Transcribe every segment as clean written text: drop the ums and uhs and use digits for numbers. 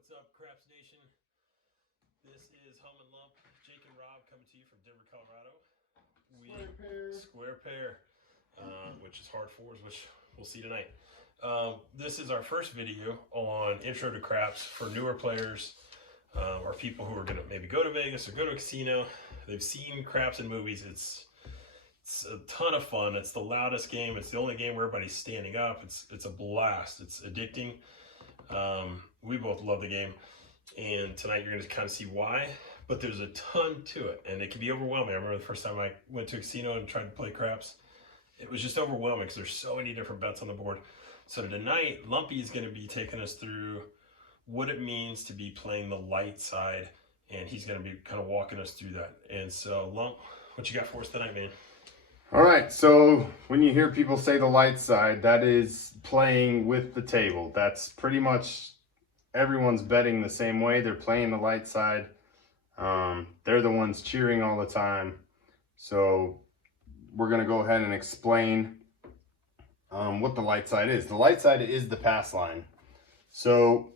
What's up, Craps Nation? This is Hum and Lump, Jake and Rob coming to you from Denver, Colorado. Square pair, which is hard fours, which we'll see tonight. This is our first video on intro to craps for newer players, or people who are going to maybe go to Vegas or go to a casino. They've seen craps in movies. It's a ton of fun. It's the loudest game. It's the only game where everybody's standing up. It's a blast. It's addicting. We both love the game, and tonight you're going to kind of see why, but there's a ton to it, and it can be overwhelming. I remember the first time I went to a casino and tried to play craps. It was just overwhelming because there's so many different bets on the board. So tonight, Lumpy is going to be taking us through what it means to be playing the light side, and he's going to be kind of walking us through that. And so, Lump, what you got for us tonight, man? All right, so when you hear people say the light side, that is playing with the table. That's pretty much everyone's betting the same way. They're playing the light side. They're the ones cheering all the time. So we're going to go ahead and explain what the light side is. The light side is the pass line. So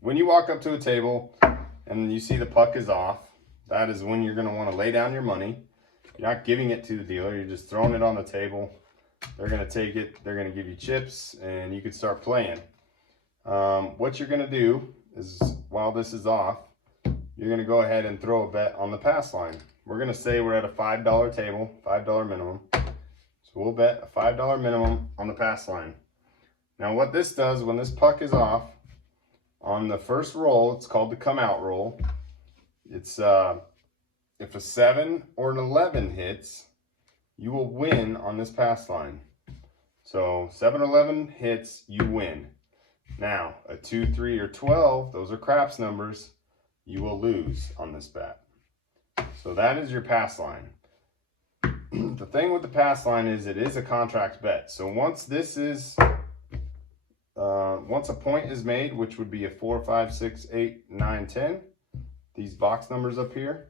when you walk up to a table and you see the puck is off, that is when you're going to want to lay down your money. You're not giving it to the dealer. You're just throwing it on the table. They're going to take it. They're going to give you chips, and you can start playing. What you're going to do is, while this is off, you're going to go ahead and throw a bet on the pass line. We're going to say we're at a $5 table, $5 minimum. So we'll bet a $5 minimum on the pass line. Now what this does, when this puck is off, on the first roll, it's called the come out roll. It's if a 7 or an 11 hits, you will win on this pass line. So 7 or 11 hits, you win. Now, a 2, 3, or 12, those are craps numbers, you will lose on this bet. So that is your pass line. The thing with the pass line is it is a contract bet. So once a point is made, which would be a 4, 5, 6, 8, 9, 10, these box numbers up here,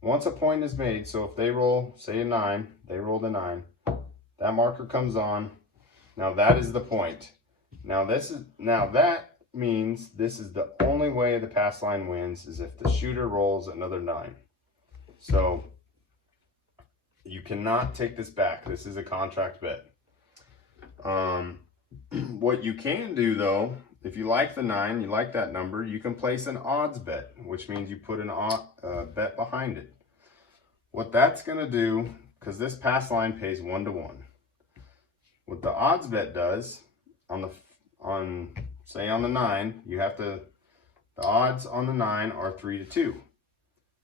once a point is made, so if they roll, say a 9, they rolled a 9, that marker comes on. Now that is the point. Now that means this is the only way the pass line wins, is if the shooter rolls another 9. So you cannot take this back. This is a contract bet. What you can do though, if you like the 9, you like that number, you can place an odds bet, which means you put an bet behind it. What that's going to do, because this pass line pays 1 to 1. What the odds bet does, say on the 9, the odds on the 9 are 3 to 2.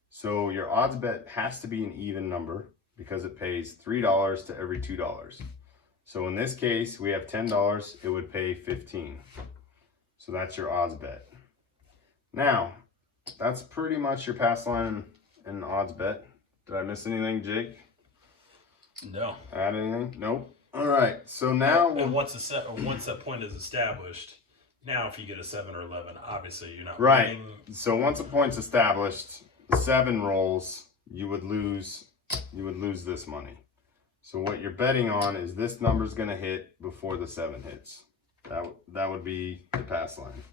So your odds bet has to be an even number because it pays $3 to every $2. So in this case, we have $10, it would pay 15. So that's your odds bet. Now, that's pretty much your pass line and odds bet. Did I miss anything, Jake? No. Add anything? Nope. All right. So now, And once that point is established, now if you get a 7 or 11, obviously you're not right. winning. So once a point's established, 7 rolls, you would lose this money. So what you're betting on is this number's going to hit before the 7 hits. That would be the pass line.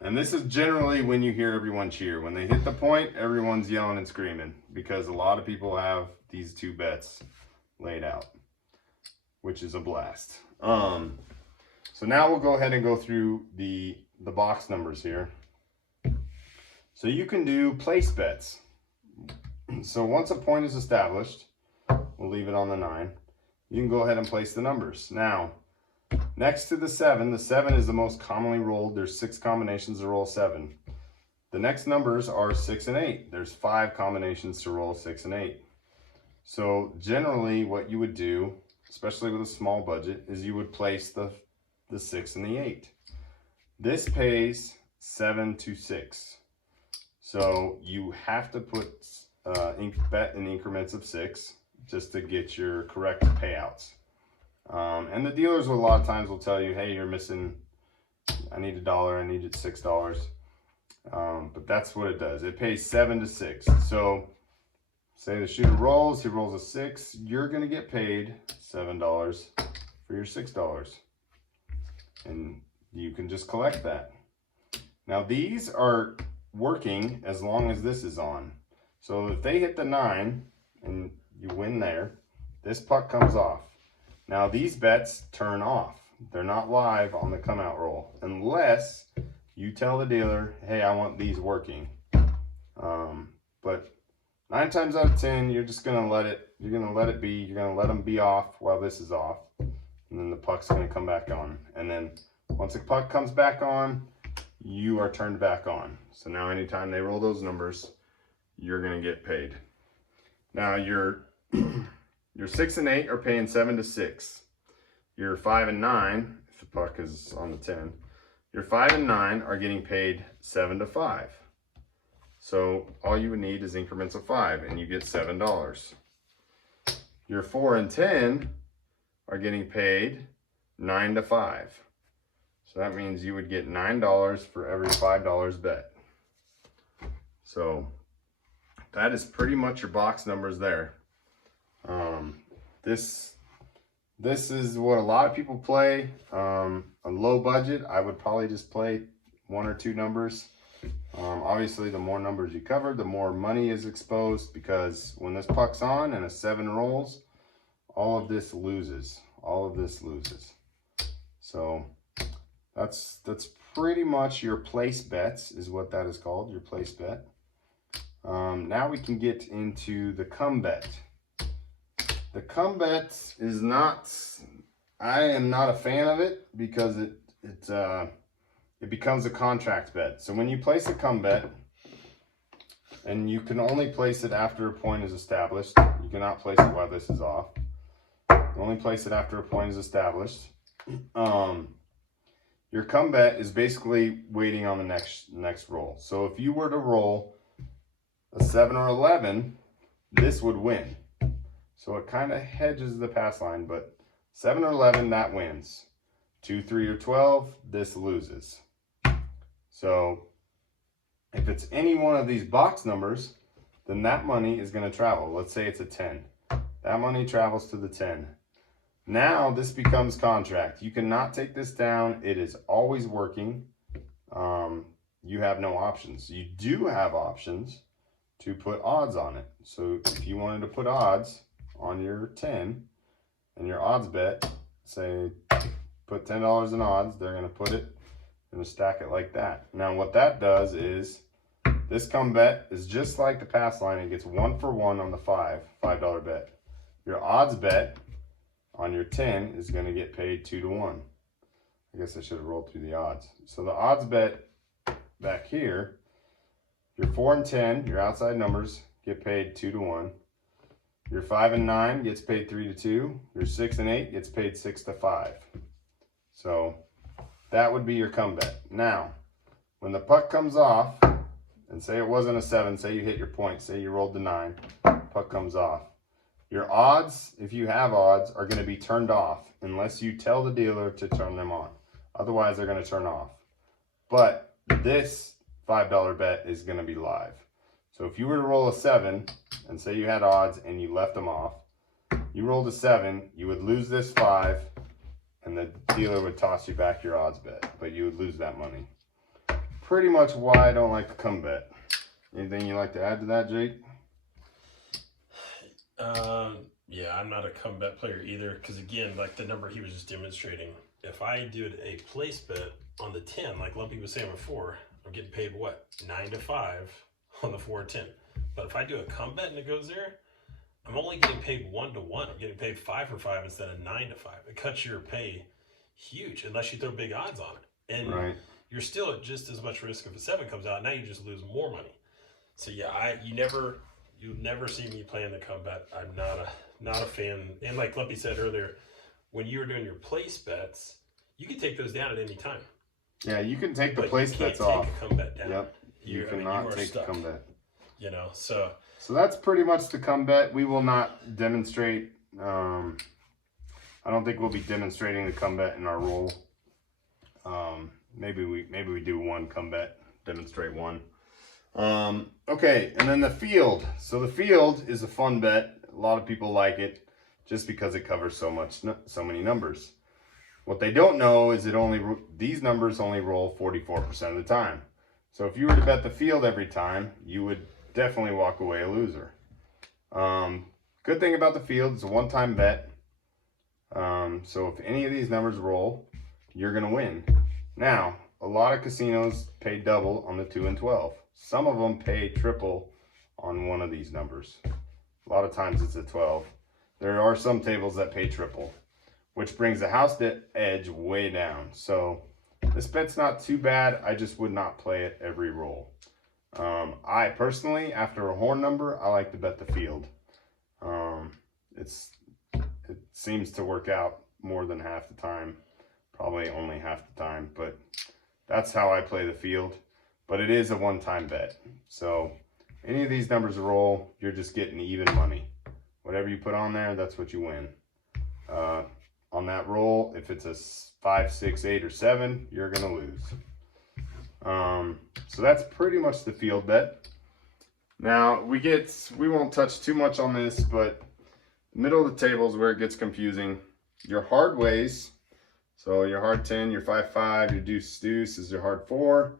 And this is generally when you hear everyone cheer. When they hit the point, everyone's yelling and screaming because a lot of people have these 2 bets laid out, which is a blast. So now we'll go ahead and go through the box numbers here. So you can do place bets. So once a point is established, we'll leave it on the 9. You can go ahead and place the numbers. Now, next to the 7 is the most commonly rolled. There's 6 combinations to roll 7. The next numbers are 6 and 8. There's 5 combinations to roll 6 and 8. So generally what you would do, especially with a small budget, is you would place the 6 and the 8. This pays 7 to 6. So you have to put bet in increments of 6 just to get your correct payouts. And the dealers a lot of times will tell you, hey, you're missing, I need $1, I need it $6. But that's what it does. It pays 7 to 6. So say the shooter rolls, he rolls a 6, you're going to get paid $7 for your $6. And you can just collect that. Now these are working as long as this is on. So if they hit the 9 and you win there, this puck comes off. Now these bets turn off. They're not live on the come out roll unless you tell the dealer, hey, I want these working. But 9 times out of 10, you're just gonna let it be. You're gonna let them be off while this is off, and then the puck's gonna come back on. And then once the puck comes back on, you are turned back on. So now anytime they roll those numbers, you're gonna get paid. Now your 6 and 8 are paying 7 to 6. Your 5 and 9, if the puck is on the 10, your 5 and 9 are getting paid 7 to 5. So all you would need is increments of 5 and you get $7. Your 4 and 10 are getting paid 9 to 5. So that means you would get $9 for every $5 bet. So that is pretty much your box numbers there. This is what a lot of people play. A low budget, I would probably just play 1 or 2 numbers. Obviously, the more numbers you cover, the more money is exposed, because when this puck's on and a 7 rolls, all of this loses. All of this loses. So that's pretty much your place bets, is what that is called, your place bet. Now we can get into the come bet. The come bet is not, I am not a fan of it, because it becomes a contract bet. So when you place a come bet, and you can only place it after a point is established, you cannot place it while this is off. You only place it after a point is established. Your come bet is basically waiting on the next roll. So if you were to roll a 7 or 11, this would win. So it kind of hedges the pass line, but 7 or 11, that wins. 2, 3, or 12, this loses. So if it's any one of these box numbers, then that money is going to travel. Let's say it's a 10. That money travels to the 10. Now this becomes contract. You cannot take this down. It is always working. You have no options. You do have options to put odds on it. So if you wanted to put odds on your 10 and your odds bet, say put $10 in odds, they're going to put it and stack it like that. Now what that does is, this come bet is just like the pass line. It gets 1 for 1 on the $5 bet. Your odds bet on your 10 is going to get paid 2 to 1. I guess I should have rolled through the odds. So the odds bet back here, your 4 and 10, your outside numbers, get paid 2 to 1. Your 5 and 9 gets paid 3 to 2. Your 6 and 8 gets paid 6 to 5. So that would be your come bet. Now, when the puck comes off, and say it wasn't a 7, say you hit your point, say you rolled the 9, puck comes off. Your odds, if you have odds, are going to be turned off unless you tell the dealer to turn them on. Otherwise, they're going to turn off. But this $5 bet is going to be live. So if you were to roll a 7, and say you had odds and you left them off, you rolled a 7, you would lose this 5, and the dealer would toss you back your odds bet, but you would lose that money. Pretty much why I don't like the come bet. Anything you'd like to add to that, Jake? Yeah, I'm not a come bet player either, because again, like the number he was just demonstrating, if I did a place bet on the 10, like Lumpy was saying before, I'm getting paid what, 9 to 5 on the 4 and 10. But if I do a come bet and it goes there, I'm only getting paid 1 to 1. I'm getting paid 5 for 5 instead of 9 to 5. It cuts your pay huge unless you throw big odds on it. And right. You're still at just as much risk if a 7 comes out. Now you just lose more money. So yeah, you'll never see me playing the come bet. I'm not a fan. And like Lumpy said earlier, when you were doing your place bets, you can take those down at any time. Yeah, you can take the place bets off. You can't take a come bet down. Yep. You cannot take the come bet. You know, so that's pretty much the come bet. We will not demonstrate. I don't think we'll be demonstrating the come bet in our roll. Maybe we do one come bet, demonstrate one. Okay, and then the field. So the field is a fun bet. A lot of people like it just because it covers so many numbers. What they don't know is these numbers only roll 44% of the time. So if you were to bet the field every time, you would definitely walk away a loser. Good thing about the field, it's a one-time bet. So if any of these numbers roll, you're gonna win. Now, a lot of casinos pay double on the 2 and 12. Some of them pay triple on one of these numbers. A lot of times it's a 12. There are some tables that pay triple, which brings the house edge way down. So this bet's not too bad. I just would not play it every roll. I personally, after a horn number, I like to bet the field. It seems to work out more than half the time, probably only half the time, but that's how I play the field. But it is a one-time bet. So any of these numbers roll, you're just getting even money. Whatever you put on there, that's what you win. On that roll, if it's a 5, 6, 8, or 7, you're gonna lose. So that's pretty much the field bet. Now we won't touch too much on this, but the middle of the table is where it gets confusing. Your hard ways, so your hard 10, your 5-5, your deuce is your hard 4,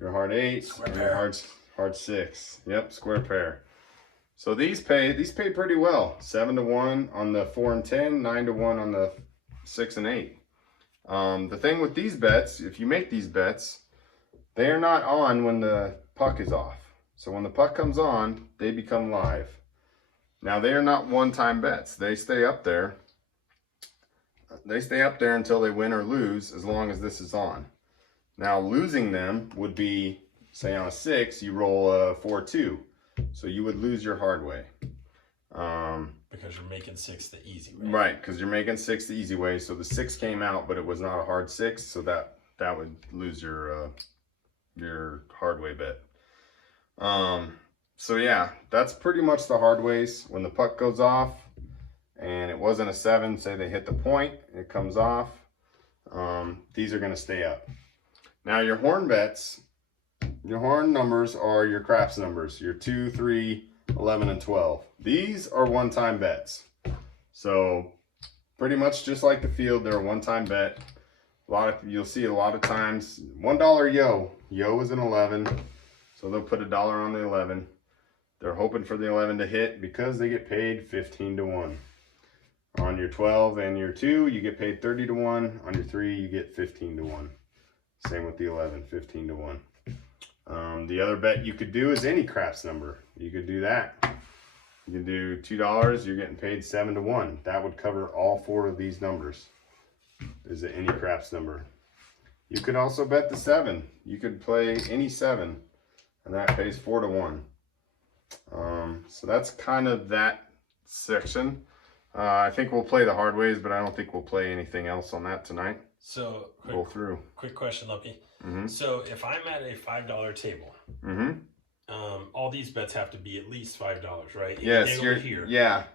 your hard 8, and your hard 6. Yep, square pair. So these pay pretty well. 7 to 1 on the 4 and 10, 9 to 1 on the 6 and 8. The thing with these bets, if you make these bets, they are not on when the puck is off. So when the puck comes on, they become live. Now they are not one-time bets. They stay up there. They stay up there until they win or lose, as long as this is on. Now losing them would be, say on a 6, you roll a 4-2. So you would lose your hard way. Because you're making 6 the easy way. Right, because you're making 6 the easy way. So the 6 came out, but it was not a hard 6, so that would lose your hard way bet. So yeah, that's pretty much the hard ways. When the puck goes off and it wasn't a 7, say they hit the point, it comes off, these are going to stay up. Now your horn bets, your horn numbers are your craps numbers, your 2, 3, 11, and 12. These are one-time bets. So pretty much just like the field, they're a one-time bet. You'll see a lot of times, $1 yo is an 11. So they'll put $1 on the 11. They're hoping for the 11 to hit because they get paid 15 to 1. On your 12 and your 2, you get paid 30 to 1. On your 3, you get 15 to 1. Same with the 11, 15 to 1. The other bet you could do is any craps number. You could do that. You could do $2, you're getting paid 7 to 1. That would cover all 4 of these numbers. Is it any craps number? You could also bet the 7. You could play any 7, and that pays 4 to 1. So that's kind of that section. I think we'll play the hard ways, but I don't think we'll play anything else on that tonight. So quick question, Lumpy. So if I'm at a $5 table, all these bets have to be at least $5, right? Yes,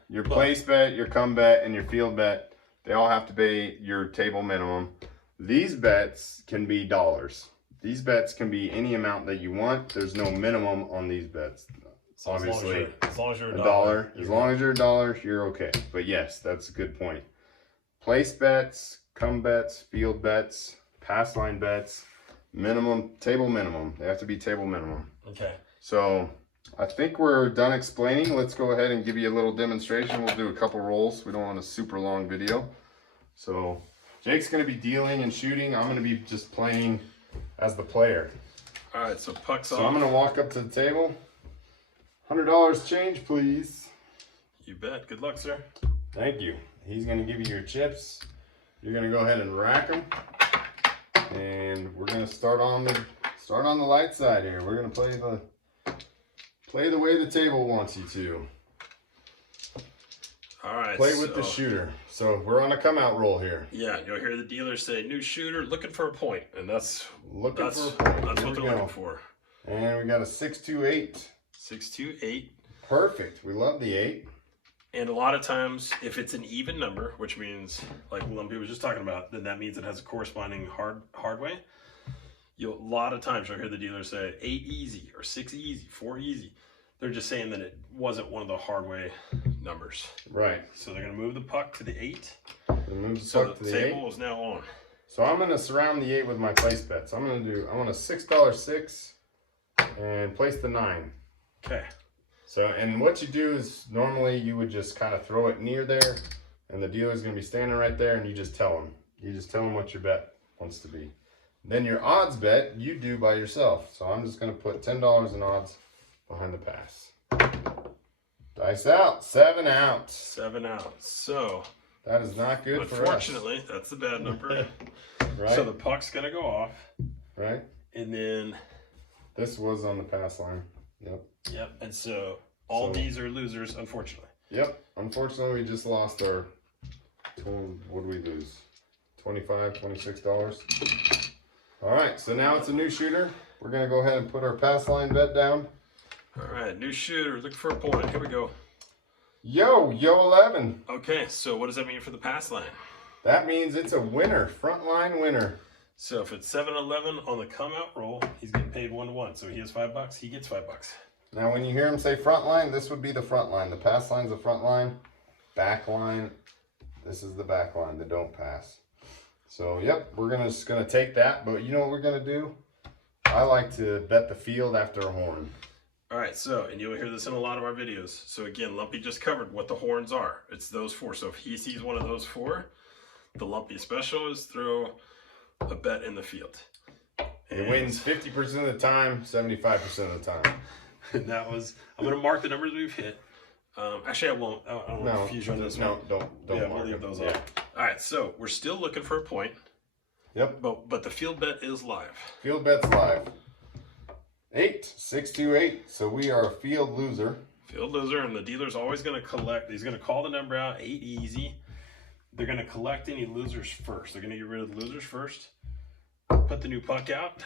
your place bet, your come bet, and your field bet, they all have to be your table minimum. These bets can be dollars. These bets can be any amount that you want. There's no minimum on these bets. So obviously, as long as you're a dollar. As long as you're $1, you're okay. But yes, that's a good point. Place bets, come bets, field bets, pass line bets, minimum, table minimum. They have to be table minimum. Okay. So I think we're done explaining. Let's go ahead and give you a little demonstration. We'll do a couple rolls. We don't want a super long video. So Jake's going to be dealing and shooting. I'm going to be just playing as the player. All right, so puck's off. So I'm going to walk up to the table. $100 change, please. You bet. Good luck, sir. Thank you. He's going to give you your chips. You're going to go ahead and rack them. And we're going to start on the light side here. We're going to play the way the table wants you to. All right. Play with the shooter. So we're on a come out roll here. Yeah, you'll hear the dealer say, "New shooter looking for a point," and that's for a point. That's what they're looking for. And we got a 6-2-8. 6-2-8. Perfect. We love the 8. And a lot of times, if it's an even number, which means, like Lumpy was just talking about, then that means it has a corresponding hard way. A lot of times you'll hear the dealer say 8 easy or 6 easy, 4 easy. They're just saying that it wasn't one of the hard way numbers. Right. So they're going to move the puck to the 8. So the table is now on. So I'm going to surround the 8 with my place bets. I want a $6 6 and place the 9. Okay. So, and what you do is normally you would just kind of throw it near there, and the dealer's going to be standing right there, and you just tell him. You just tell him what your bet wants to be. Then your odds bet you do by yourself. So I'm just going to put $10 in odds behind the pass. Dice out, 7 out. 7 out. So that is not good for us. Unfortunately, that's the bad number. Right. So the puck's going to go off. Right. And then this was on the pass line. Yep. Yep. And so all these are losers, unfortunately. Yep. Unfortunately, we just lost our, what did we lose? $25, $26. All right. So now it's a new shooter. We're going to go ahead and put our pass line bet down. All right. New shooter. Looking for a point. Here we go. Yo 11. Okay. So what does that mean for the pass line? That means it's a winner. Front line winner. So if it's 7-11 on the come out roll, he's getting paid 1-to-1. So he has $5. He gets $5. Now, when you hear him say front line, this would be the front line. The pass line's the front line. Back line, this is the back line. The don't pass. So, yep, we're just gonna take that. But you know what we're gonna do? I like to bet the field after a horn. All right. So, and you'll hear this in a lot of our videos. So again, Lumpy just covered what the horns are. It's those 4. So if he sees one of those 4, the Lumpy special is throw a bet in the field. And it wins 50% of the time, 75% of the time. And that was, I'm going to mark the numbers we've hit. Actually, I won't. I don't want to confuse you on this one. No, don't yeah, we'll leave those off. All right, so we're still looking for a point. Yep. But the field bet is live. Field bet's live. 8, 628. So we are a field loser. Field loser, and the dealer's always going to collect. He's going to call the number out, 8 easy. They're going to collect any losers first. They're going to get rid of the losers first. Put the new puck out.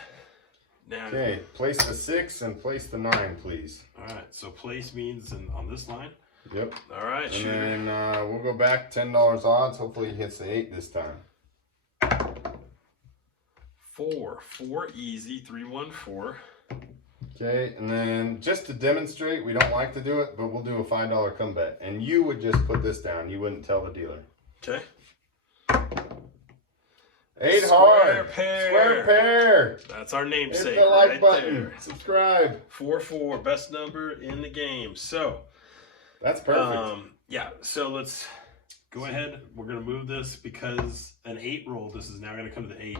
Now, okay, place the 6 and place the 9, please. All right, so place means on this line. Yep. All right, and shooter. then we'll go back $10 odds. Hopefully he hits the 8 this time. 4 easy, 3-1-4. Okay, and then just to demonstrate, we don't like to do it, but we'll do a $5 come bet. And you would just put this down. You wouldn't tell the dealer. Okay. 8 Square hard. pair. Square pair. That's our namesake. Hit the like right button. there. Subscribe. 4-4, best number in the game. So that's perfect. Yeah. So let's go ahead. We're gonna move this because an 8 roll. This is now gonna come to the 8.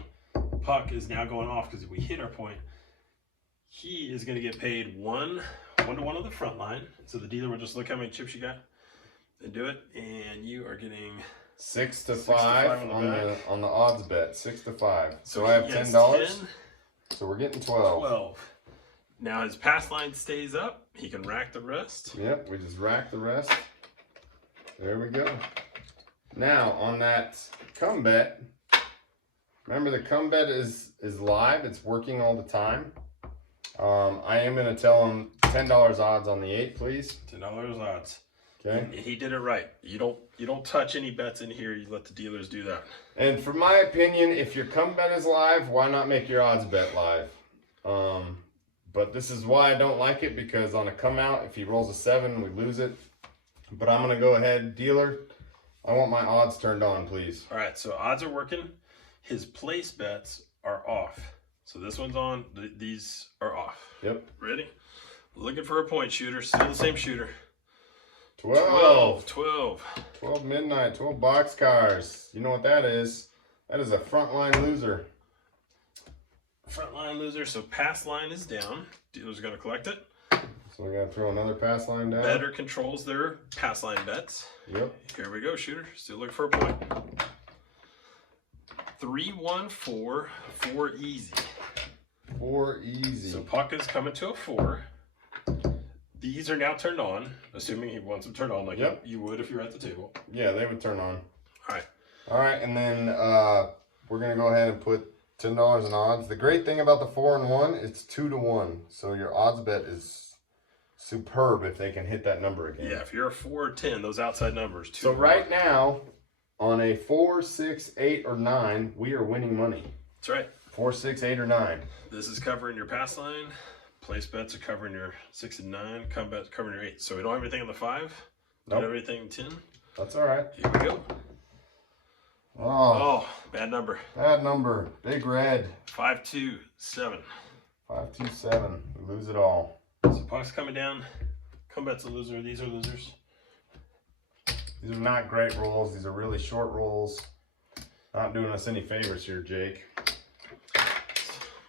Puck is now going off because if we hit our point, he is gonna get paid 1-to-1 on the front line. So the dealer will just look how many chips you got and do it, and you are getting 6 to 5 on the odds bet. 6 to 5. So I have $10. 10. So we're getting 12. 12. Now his pass line stays up. He can rack the rest. Yep, we just rack the rest. There we go. Now on that come bet, remember the come bet is live. It's working all the time. I am going to tell him $10 odds on the 8, please. $10 odds. Okay. He did it right. You don't touch any bets in here. You let the dealers do that. And for my opinion, if your come bet is live, why not make your odds bet live? But this is why I don't like it, because on a come out, if he rolls a 7, we lose it. But I'm going to go ahead, dealer. I want my odds turned on, please. All right, so odds are working. His place bets are off. So this one's on. These are off. Yep. Ready? Looking for a point shooter. Still the same shooter. 12 midnight, 12 boxcars. You know what that is? That is a frontline loser. Frontline loser. So pass line is down. Dealer's going to collect it. So we got to throw another pass line down. Better controls their pass line bets. Yep. Here we go, shooter. Still looking for a point. 3-1-4, 4 easy. 4 easy. So puck is coming to a 4. These are now turned on, assuming he wants them turned on like you would if you were at the table. Yeah, they would turn on. All right. All right, and then we're going to go ahead and put $10 in odds. The great thing about the 4 and 1, it's 2-to-1. So your odds bet is superb if they can hit that number again. Yeah, if you're a 4 or 10, those outside numbers. 2 so right now, on a 4, 6, 8, or 9, we are winning money. That's right. 4, 6, 8, or 9. This is covering your pass line. Place bets are covering your 6 and 9. Come bets covering your 8. So we don't have anything on the 5. Nope. Don't have anything 10. That's all right. Here we go. Oh, bad number. bad number. Big red. 5-2-7. 527. lose it all. So puck's coming down. Come bet's a loser. These are losers. These are not great rolls. These are really short rolls. Not doing us any favors here, Jake.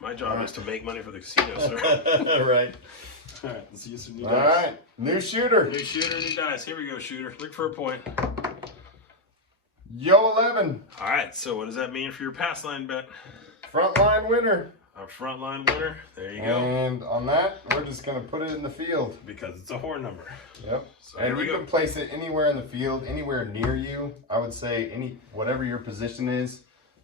My job is to make money for the casino, sir. Right. All right, let's use some new All dice. right, new shooter. New shooter, new dice. Here we go, shooter. Look for a point. Yo 11. All right, so what does that mean for your pass line bet? Front line winner. Our front line winner. There you go. And on that, we're just going to put it in the field. Because it's a horn number. Yep. So And here we you go. can place it anywhere in the field, anywhere near you. I would say whatever your position is,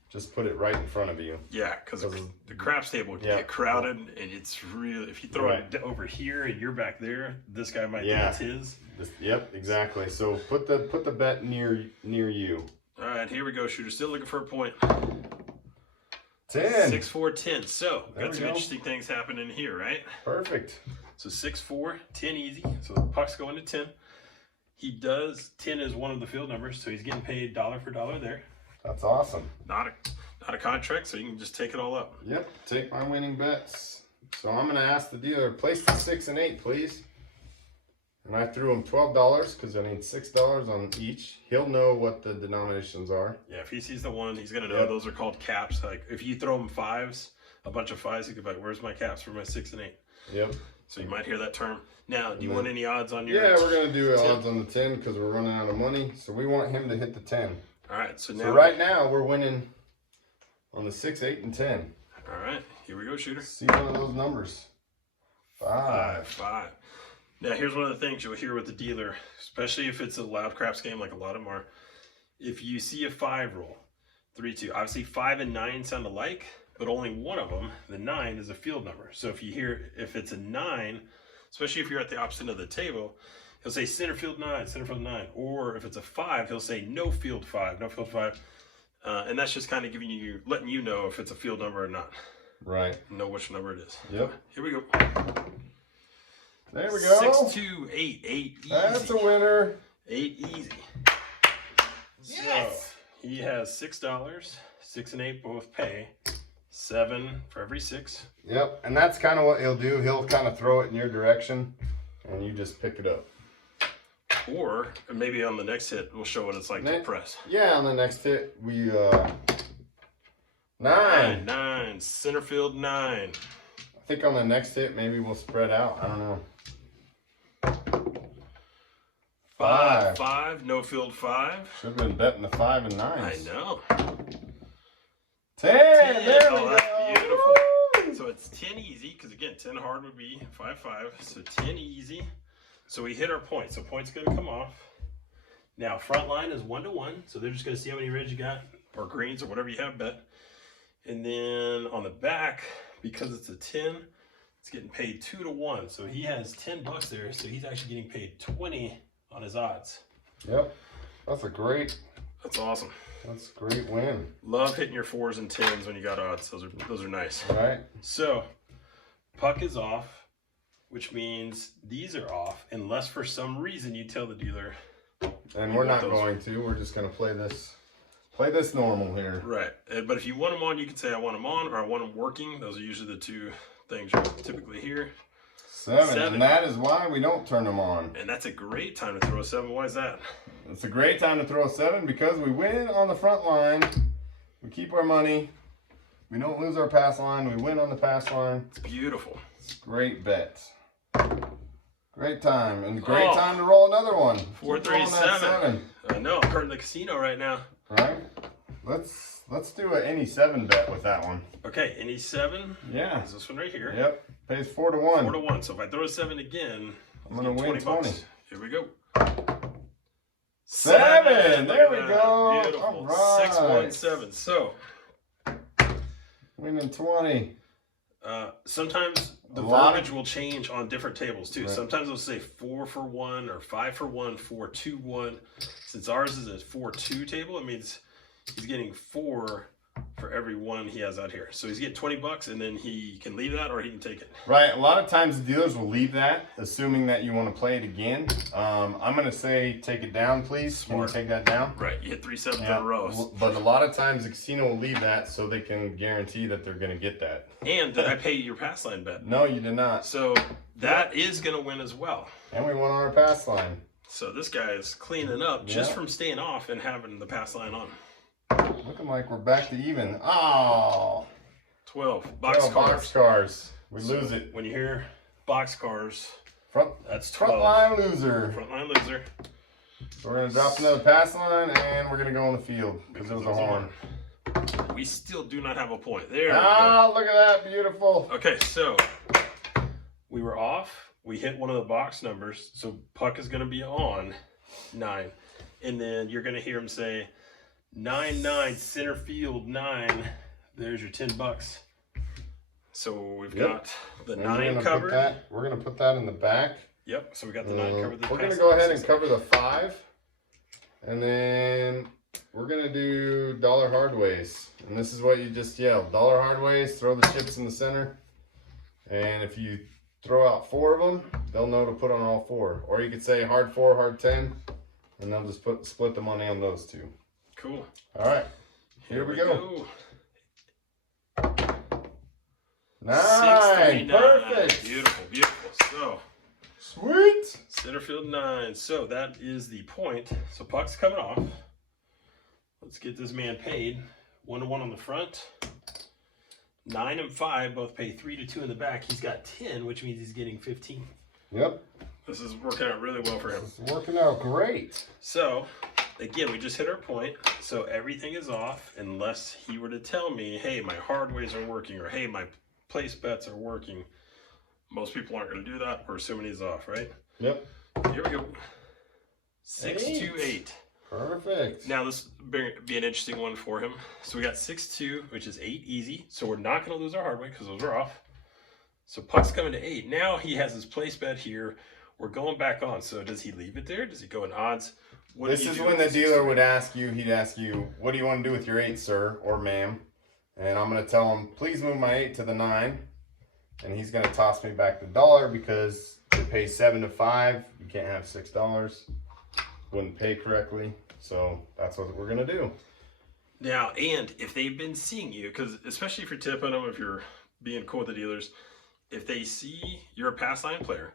just put it right in front of you. Yeah, because the craps table would get crowded, and it's real. If you throw it over here and you're back there, this guy might think it's his. Yep, exactly. So put the bet near you. All right, here we go, shooter. Still looking for a point. 10. 6-4, 10. So There got we some go. interesting things happening here, right? Perfect. So 6-4, 10 easy. So the puck's going to 10. He does 10 is one of the field numbers, so he's getting paid dollar for dollar there. That's awesome. Not a contract, so you can just take it all up. Yep, take my winning bets. So I'm going to ask the dealer, place the 6 and 8, please. And I threw him $12 because I need $6 on each. He'll know what the denominations are. Yeah, if he sees the one, he's going to know those are called caps. Like if you throw him fives, a bunch of fives, he could be like, where's my caps for my 6 and 8? Yep. So you might hear that term. Now, do you want any odds on your... Yeah, we're going to do odds on the 10 because we're running out of money. So we want him to hit the 10. All right, so now... So right now we're winning on the 6, 8, and 10. All right, here we go, shooter. See one of those numbers. 5. 5. Now, here's one of the things you'll hear with the dealer, especially if it's a loud craps game like a lot of them are. If you see a 5 roll, 3-2, obviously 5 and 9 sound alike, but only one of them, the 9, is a field number. So if you hear, if it's a 9, especially if you're at the opposite end of the table, he'll say center field 9, center field 9. Or if it's a 5, he'll say no field 5, no field 5. And that's just kind of letting you know if it's a field number or not. Right. Know which number it is. Yep. Here we go. There we go. 6, 2, 8, 8 easy. That's a winner. 8 easy. Yes. So he has $6. 6 and 8 both pay. 7 for every 6. Yep, and that's kind of what he'll do. He'll kind of throw it in your direction, and you just pick it up. Or maybe on the next hit, we'll show what it's like to press. Yeah, on the next hit, we 9. 9. Center field 9. I think on the next hit, maybe we'll spread out. I don't know. 5. 5. No field 5. Should have been betting the 5 and 9. I know. 10. 10. There we Oh, go. that's beautiful. Woo! So it's 10 easy, because again, 10 hard would be 5, 5. So 10 easy. So we hit our point. So point's going to come off. Now, front line is 1-1. So they're just going to see how many reds you got, or greens, or whatever you have bet. And then on the back, because it's a 10, it's getting paid 2-1. So he has $10 there. So he's actually getting paid 20 on his odds. Yep. That's a great win. Love hitting your 4s and 10s when you got odds. Those are nice. All right. So puck is off, which means these are off, unless for some reason you tell the dealer. And we're not going to. We're just going to play this normal here. Right. But if you want them on, you can say I want them on or I want them working. Those are usually the two things you'll typically hear. 7. And that is why we don't turn them on. And that's a great time to throw a 7. Why is that? It's a great time to throw a 7 because we win on the front line. We keep our money. We don't lose our pass line. We win on the pass line. It's beautiful. It's a great bet. Great time. And great time to roll another one. 4, 3, 7. I know. I'm hurting the casino right now. Right? Let's do an any 7 bet with that one. Okay, any 7? Yeah. Is this one right here? Yep. Pays 4-1. 4-1. So if I throw a 7 again, I'm gonna win 20. Here we go. 7. There we go. Beautiful. All right. 6, 1, 7. So winning 20. sometimes the verbiage will change on different tables too. Right. Sometimes they'll say 4 for 1 or 5 for 1, 4-2-1. Since ours is a 4-2 table, it means he's getting 4 for every one he has out here. So he's getting 20 bucks, and then he can leave that or he can take it. Right. A lot of times the dealers will leave that, assuming that you want to play it again. I'm going to say take it down, please. Smart. Can you take that down? Right. You hit 3 sevens in a row. But a lot of times the casino will leave that so they can guarantee that they're going to get that. And did I pay your pass line bet? No, you did not. So that is going to win as well. And we won on our pass line. So this guy is cleaning up just from staying off and having the pass line on. Looking like we're back to even. Oh. 12. Box cars. We lose it. When you hear box cars, that's 12. Front line loser. Front line loser. So we're going to drop another pass line and we're going to go on the field because it was a horn. We still do not have a point. There we go. Look at that. Beautiful. Okay, so we were off. We hit one of the box numbers. So puck is going to be on 9. And then you're going to hear him say 9-9 center field 9. There's your 10 bucks. So we've got the 9 covered. We're going to put that in the back. Yep. So we got the 9 covered. We're going to go ahead and cover the 5. And then we're going to do dollar hardways. And this is what you just yelled. Dollar hardways, throw the chips in the center. And if you throw out 4 of them, they'll know to put on all 4. Or you could say hard 4, hard 10. And they'll just split the money on those 2. Cool. All right. Here we go. 9. Perfect. Beautiful, beautiful. So, sweet. Center field 9. So that is the point. So puck's coming off. Let's get this man paid. 1-1 on the front. 9 and 5 both pay 3-2 in the back. He's got 10, which means he's getting 15. Yep. This is working out really well for him. It's working out great. So, again, we just hit our point. So everything is off unless he were to tell me, hey, my hard ways are working, or hey, my place bets are working. Most people aren't going to do that. We're assuming he's off, right? Yep. Here we go. 6-2-8. Perfect. Now this will be an interesting one for him. So we got 6-2, which is 8 easy. So we're not going to lose our hard way because those are off. So puck's coming to 8. Now he has his place bet here. We're going back on. So does he leave it there? Does he go in odds? This is when the dealer would ask you, he'd ask you, what do you want to do with your 8, sir or ma'am? And I'm going to tell him, please move my 8 to the 9. And he's going to toss me back the dollar because it pays 7 to 5. You can't have $6. Wouldn't pay correctly. So that's what we're going to do. Now, and if they've been seeing you, because especially if you're tipping them, if you're being cool with the dealers, if they see you're a pass line player,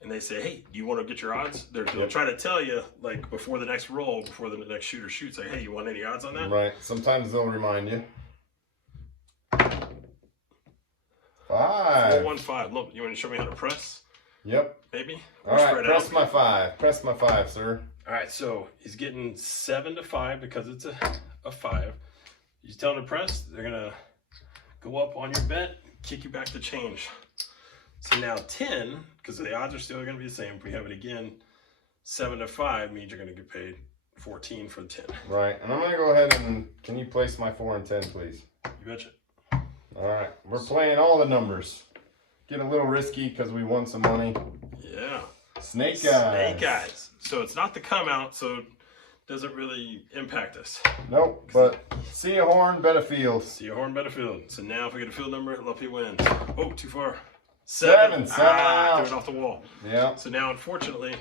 and they say, hey, do you want to get your odds? They'll try to tell you, like, before the next roll, before the next shooter shoots, like, hey, you want any odds on that? Right. Sometimes they'll remind you. 5. 4-1-5. Look, you want to show me how to press? Yep. Maybe? All right, press my 5. Press my 5, sir. All right, so he's getting 7 to 5 because it's a 5. You tell him to press, they're going to go up on your bet, kick you back to change. So now 10, because the odds are still going to be the same. If we have it again, 7 to 5 means you're going to get paid 14 for the 10. Right, and I'm going to go ahead and, can you place my 4 and 10, please? You betcha. All right, we're playing all the numbers. Get a little risky because we won some money. Yeah. Snake eyes. Snake eyes. So it's not the come out, so it doesn't really impact us. Nope, but see a horn, bet a field. See a horn, bet a field. So now if we get a field number, Lumpy wins. Oh, too far. 7. Threw it off the wall. Yeah. So now, unfortunately,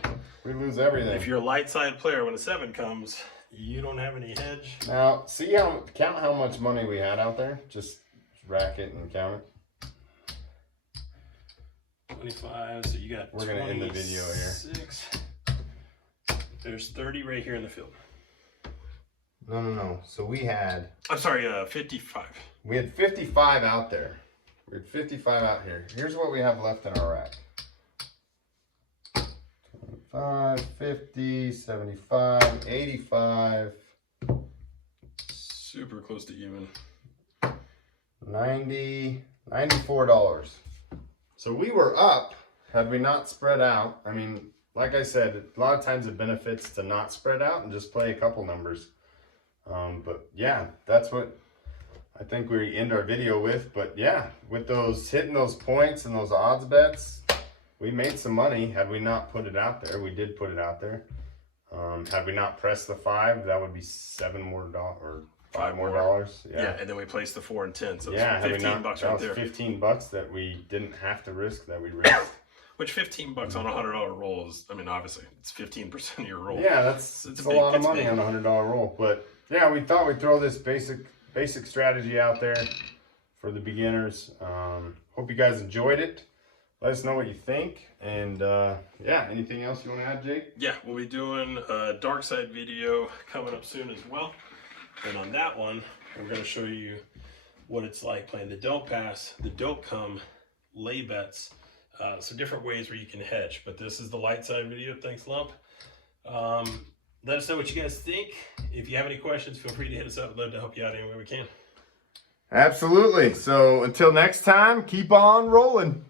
we lose everything. If you're a light side player, when a 7 comes, you don't have any hedge. Now, count how much money we had out there. Just rack it and count it. 25. So you got. We're gonna end the video here. 6. There's 30 right here in the field. No. So we had. I'm sorry. 55. We had 55 out there. We had 55 out here. Here's what we have left in our rack. 25, 50, 75, 85. Super close to even. 90, $94. So we were up had we not spread out. I mean, like I said, a lot of times it benefits to not spread out and just play a couple numbers. But yeah, that's what I think we end our video with. But yeah, with those hitting those points and those odds bets, we made some money. Had we not put it out there, we did put it out there. Had we not pressed the 5, that would be $7 more, or 5 more dollars. Yeah, and then we placed the 4 and 10. So yeah, it's $15 that right was there. $15 that we didn't have to risk, that we risked. Which $15 on a $100 roll is, I mean, obviously it's 15% of your roll. Yeah, that's it's a lot of money on a $100 roll. But yeah, we thought we'd throw this basic strategy out there for the beginners. Hope you guys enjoyed it. Let us know what you think. And yeah, anything else you want to add, Jake? Yeah, we'll be doing a dark side video coming up soon as well. And on that one, we're going to show you what it's like playing the don't pass, the don't come, lay bets. So different ways where you can hedge. But this is the light side video. Thanks, Lump. Let us know what you guys think. If you have any questions, feel free to hit us up. We'd love to help you out any way we can. Absolutely. So until next time, keep on rolling.